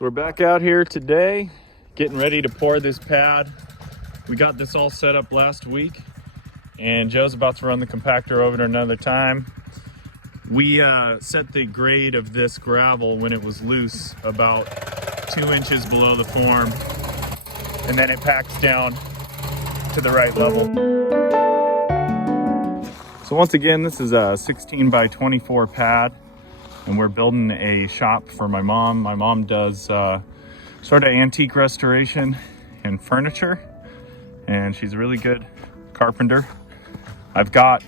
So we're back out here today, getting ready to pour this pad. We got this all set up last week, and Joe's about to run the compactor over it another time. We set the grade of this gravel when it was loose about 2 inches below the form, and then it packs down to the right level. So once again, this is a 16 by 24 pad, and we're building a shop for my mom. My mom does sort of antique restoration and furniture, and she's a really good carpenter. I've got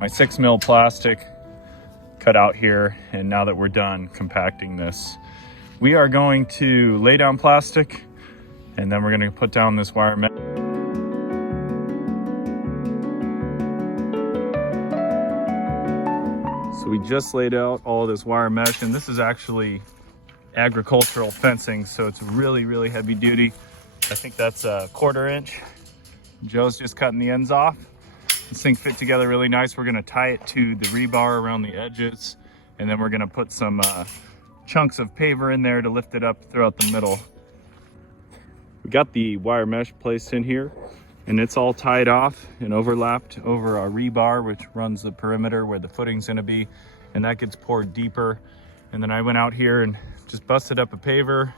my 6 mil plastic cut out here, and now that we're done compacting this, we are going to lay down plastic, and then we're going to put down this wire mesh. So we just laid out all of this wire mesh, and this is actually agricultural fencing, so it's really heavy duty. I think that's a 1/4 inch. Joe's just cutting the ends off. This thing fit together really nice. We're gonna tie it to the rebar around the edges, and then we're gonna put some chunks of paver in there to lift it up throughout the middle. We got the wire mesh placed in here, and it's all tied off and overlapped over our rebar, which runs the perimeter where the footing's gonna be, and that gets poured deeper. And then I went out here and just busted up a paver.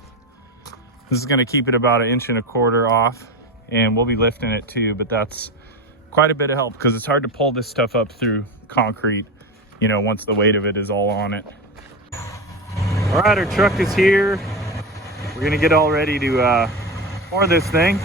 This is gonna keep it about 1.25 inches off, and we'll be lifting it too, but that's quite a bit of help because it's hard to pull this stuff up through concrete, you know, once the weight of it is all on it. All right, our truck is here. We're gonna get all ready to pour this thing.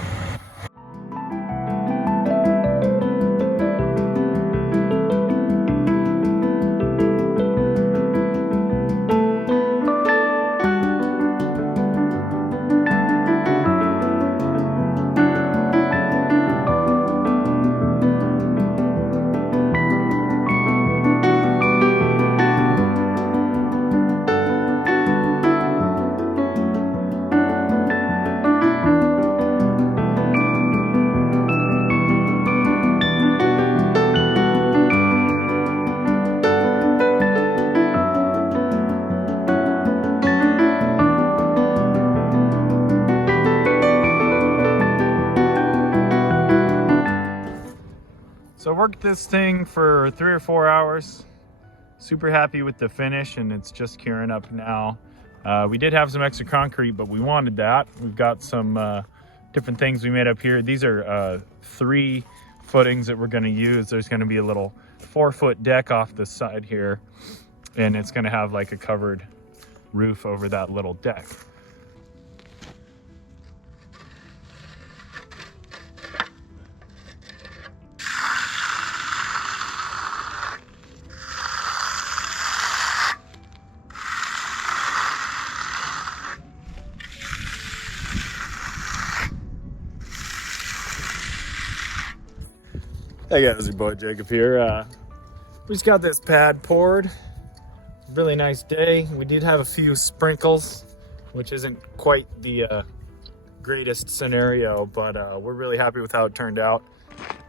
So I worked this thing for 3 or 4 hours. Super happy with the finish, and it's just curing up now. We did have some extra concrete, but we wanted that. We've got some different things we made up here. These are 3 footings that we're gonna use. There's gonna be a little 4-foot deck off the side here, and it's gonna have like a covered roof over that little deck. Hey guys, your boy Jacob here. We just got this pad poured. Really nice day. We did have a few sprinkles, which isn't quite the greatest scenario, but we're really happy with how it turned out.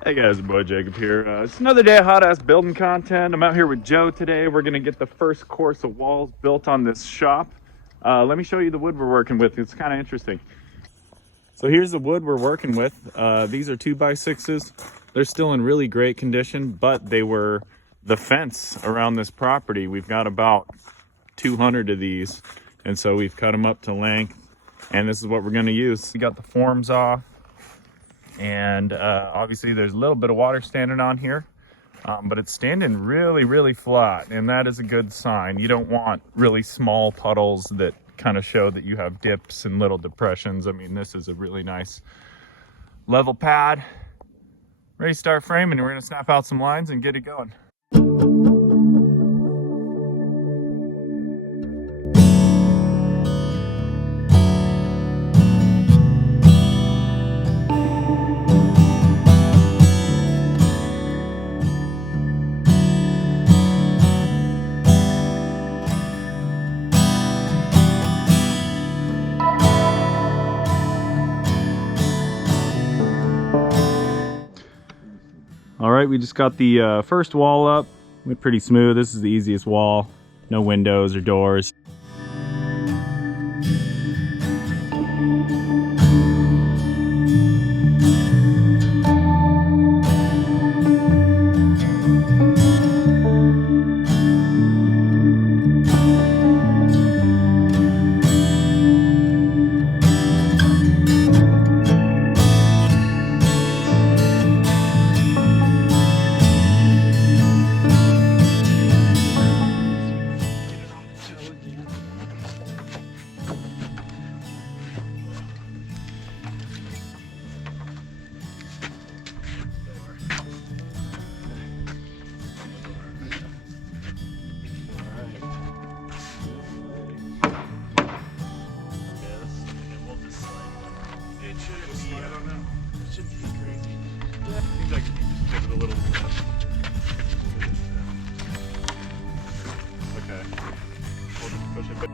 Hey guys, your boy Jacob here. It's another day of hot ass building content. I'm out here with Joe today. We're gonna get the first course of walls built on this shop. Let me show you the wood we're working with. It's kind of interesting. So here's the wood we're working with. These are 2x6s. They're still in really great condition, but they were the fence around this property. We've got about 200 of these, and so we've cut them up to length, and this is what we're gonna use. We got the forms off, and obviously there's a little bit of water standing on here, but it's standing really flat, and that is a good sign. You don't want really small puddles that kind of show that you have dips and little depressions. I mean, this is a really nice level pad. Ready to start framing, and we're gonna snap out some lines and get it going. All right, we just got the first wall up. Went pretty smooth. This is the easiest wall. No windows or doors. shouldn't be crazy. Seems like if you just give it a little okay. We'll just push it back.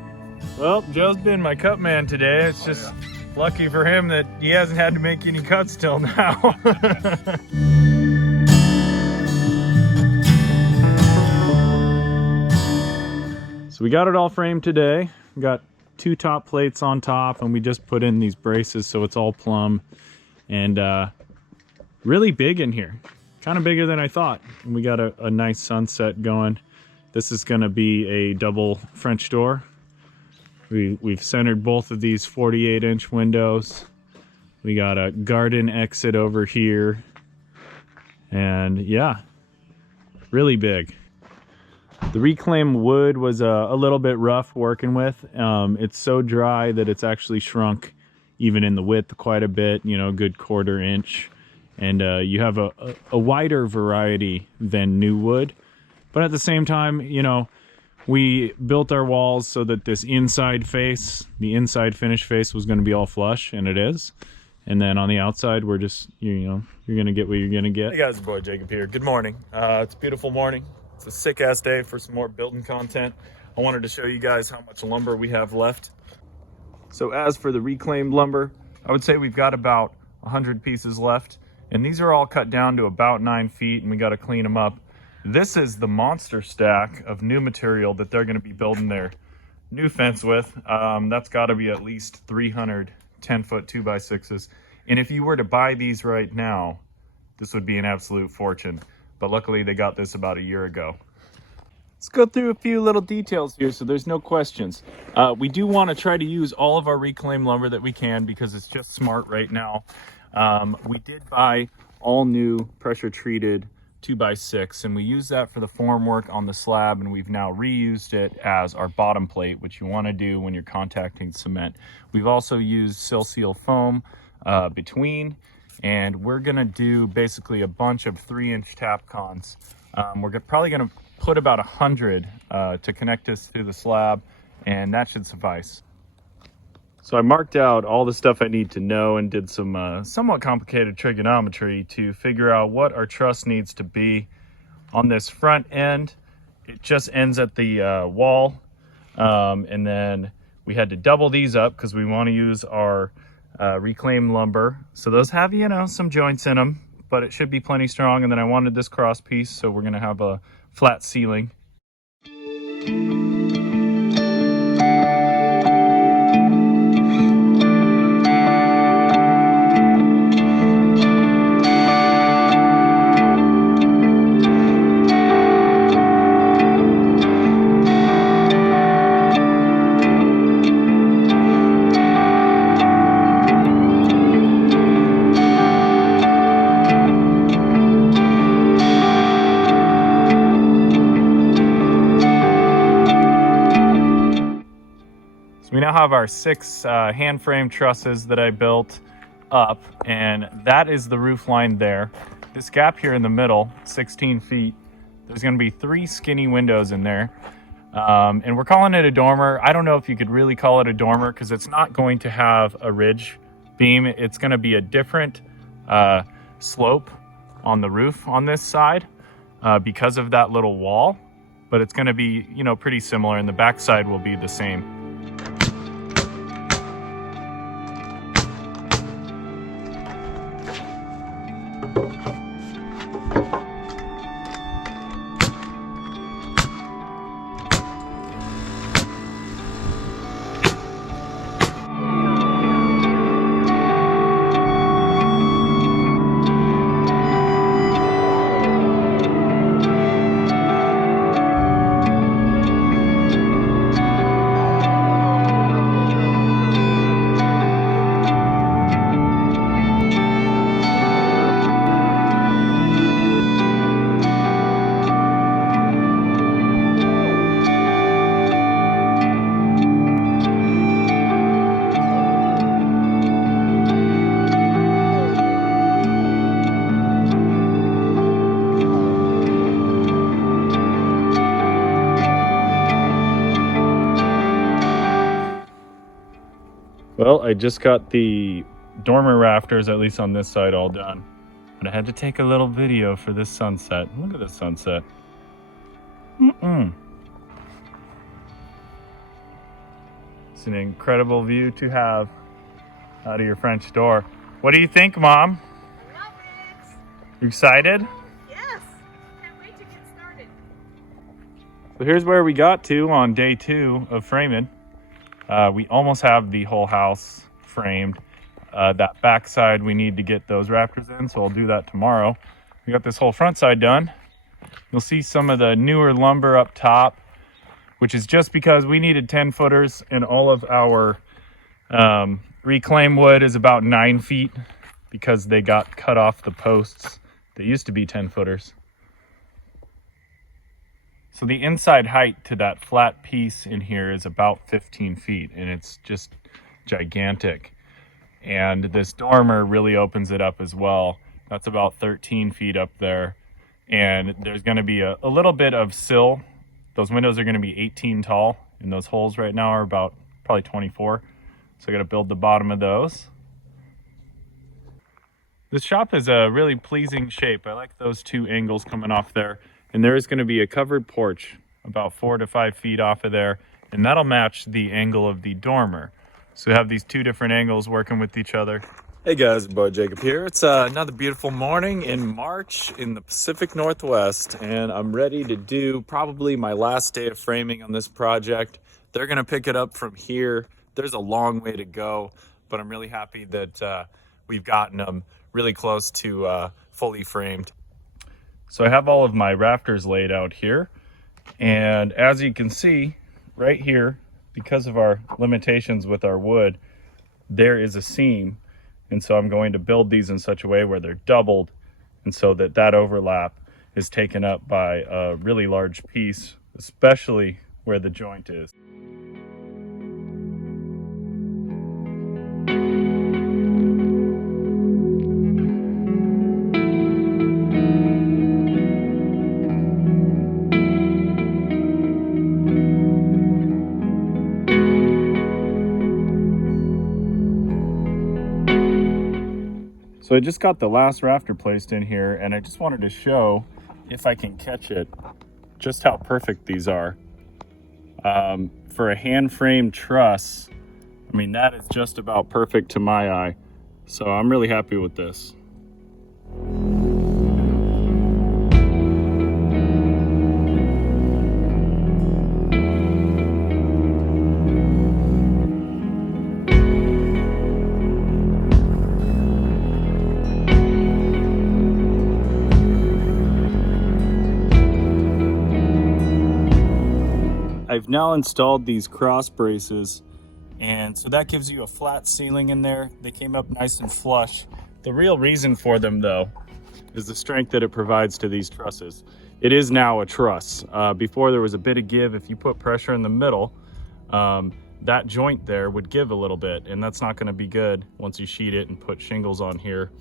Well, Joe's been my cut man today. It's just lucky for him that he hasn't had to make any cuts till now. So we got it all framed today. We got 2 top plates on top, and we just put in these braces so it's all plumb. And really big in here. Kind of bigger than I thought. And we got a nice sunset going. This is going to be a double French door. We've centered both of these 48-inch windows. We got a garden exit over here. And yeah, really big. The reclaimed wood was a little bit rough working with. It's so dry that it's actually shrunk even in the width quite a bit, you know, a good 1/4 inch. And you have a wider variety than new wood. But at the same time, you know, we built our walls so that this inside face, the inside finish face, was going to be all flush, and it is. And then on the outside, we're just, you know, you're going to get what you're going to get. Hey guys, it's boy Jacob here. Good morning. It's a beautiful morning. It's a sick-ass day for some more building content. I wanted to show you guys how much lumber we have left. So as for the reclaimed lumber, I would say we've got about 100 pieces left. And these are all cut down to about 9 feet, and we got to clean them up. This is the monster stack of new material that they're going to be building their new fence with. That's got to be at least 300 10-foot 2x6s. And if you were to buy these right now, this would be an absolute fortune. But luckily they got this about a year ago. Let's go through a few little details here so there's no questions. We do want to try to use all of our reclaimed lumber that we can because it's just smart right now. We did buy all new pressure treated 2x6, and we used that for the formwork on the slab, and we've now reused it as our bottom plate, which you want to do when you're contacting cement. We've also used Sil Seal foam between, and we're gonna do basically a bunch of 3-inch Tapcons. We're probably gonna put about 100 to connect this to the slab, and that should suffice. So I marked out all the stuff I need to know and did some somewhat complicated trigonometry to figure out what our truss needs to be. On this front end, it just ends at the wall. And then we had to double these up because we want to use our reclaimed lumber. So those have, you know, some joints in them, but it should be plenty strong. And then I wanted this cross piece, so we're going to have a flat ceiling. We now have our 6 hand frame trusses that I built up, and that is the roof line there. This gap here in the middle, 16 feet, there's going to be 3 skinny windows in there. And we're calling it a dormer. I don't know if you could really call it a dormer because it's not going to have a ridge beam. It's going to be a different slope on the roof on this side because of that little wall. But it's going to be, you know, pretty similar, and the back side will be the same. Well, I just got the dormer rafters, at least on this side, all done. But I had to take a little video for this sunset. Look at this sunset. It's an incredible view to have out of your French door. What do you think, Mom? Love it! You excited? Yes! Can't wait to get started. So here's where we got to on day 2 of framing. We almost have the whole house framed. That back side, we need to get those rafters in, so I'll do that tomorrow. We got this whole front side done. You'll see some of the newer lumber up top, which is just because we needed 10 footers and all of our reclaim wood is about 9 feet because they got cut off the posts that used to be 10 footers. So the inside height to that flat piece in here is about 15 feet, and it's just gigantic. And this dormer really opens it up as well. That's about 13 feet up there. And there's going to be a little bit of sill. Those windows are going to be 18 tall, and those holes right now are about probably 24. So I got to build the bottom of those. This shop is a really pleasing shape. I like those 2 angles coming off there. And there is going to be a covered porch about 4 to 5 feet off of there, and that'll match the angle of the dormer. So you have these 2 different angles working with each other. Hey guys, Bo Jacob here. It's another beautiful morning in March in the Pacific Northwest, and I'm ready to do probably my last day of framing on this project. They're gonna pick it up from here. There's a long way to go, but I'm really happy that we've gotten them really close to fully framed. So I have all of my rafters laid out here, and as you can see right here, because of our limitations with our wood, there is a seam. And so I'm going to build these in such a way where they're doubled, and so that that overlap is taken up by a really large piece, especially where the joint is. So I just got the last rafter placed in here, and I just wanted to show, if I can catch it, just how perfect these are. For a hand-framed truss, I mean, that is just about perfect to my eye. So I'm really happy with this. I've now installed these cross braces, and so that gives you a flat ceiling in there. They came up nice and flush. The real reason for them, though, is the strength that it provides to these trusses. It is now a truss. Before there was a bit of give. If you put pressure in the middle, that joint there would give a little bit, and that's not going to be good once you sheet it and put shingles on here.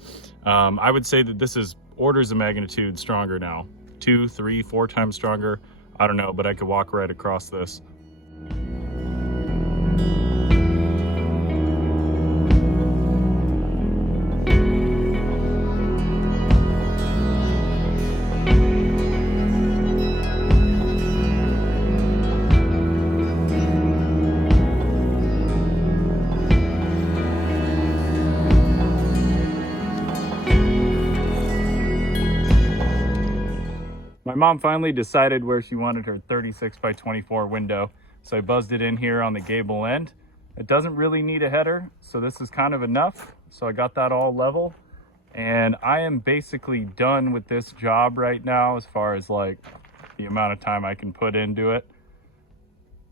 I would say that this is orders of magnitude stronger now. 2, 3, 4 times stronger. I don't know, but I could walk right across this. My mom finally decided where she wanted her 36 by 24 window, so I buzzed it in here on the gable end. It doesn't really need a header, so this is kind of enough. So I got that all level, and I am basically done with this job right now as far as like the amount of time I can put into it.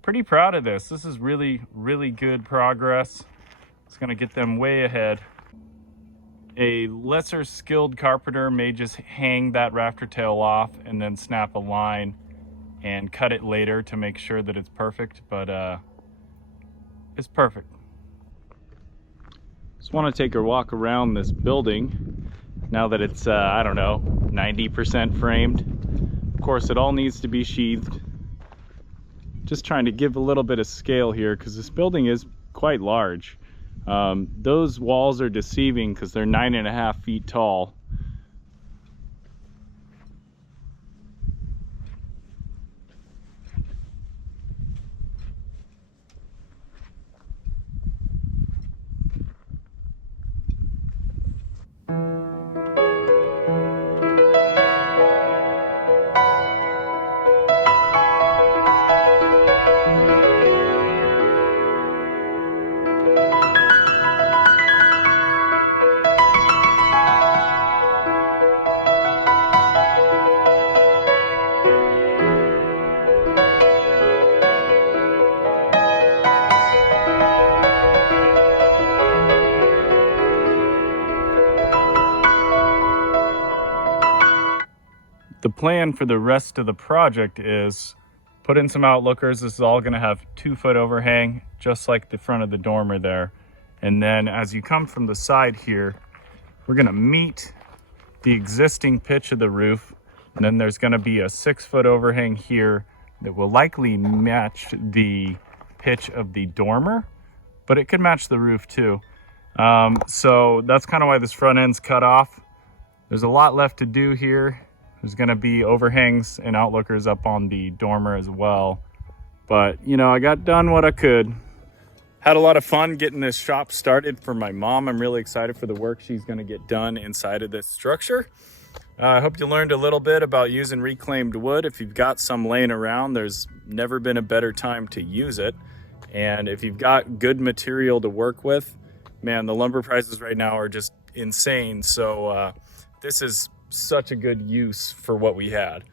Pretty proud of this. This is really, really good progress. It's gonna get them way ahead. A lesser skilled carpenter may just hang that rafter tail off and then snap a line and cut it later to make sure that it's perfect, but it's perfect. Just want to take a walk around this building now that it's, I don't know, 90% framed. Of course, it all needs to be sheathed. Just trying to give a little bit of scale here because this building is quite large. Those walls are deceiving because they're 9.5 feet tall. The plan for the rest of the project is put in some outlookers. This is all going to have 2-foot overhang, just like the front of the dormer there. And then as you come from the side here, we're going to meet the existing pitch of the roof. And then there's going to be a 6-foot overhang here that will likely match the pitch of the dormer, but it could match the roof too. So that's kind of why this front end's cut off. There's a lot left to do here. There's going to be overhangs and outlookers up on the dormer as well. But, you know, I got done what I could. Had a lot of fun getting this shop started for my mom. I'm really excited for the work she's going to get done inside of this structure. I hope you learned a little bit about using reclaimed wood. If you've got some laying around, there's never been a better time to use it. And if you've got good material to work with, man, the lumber prices right now are just insane. So this is such a good use for what we had.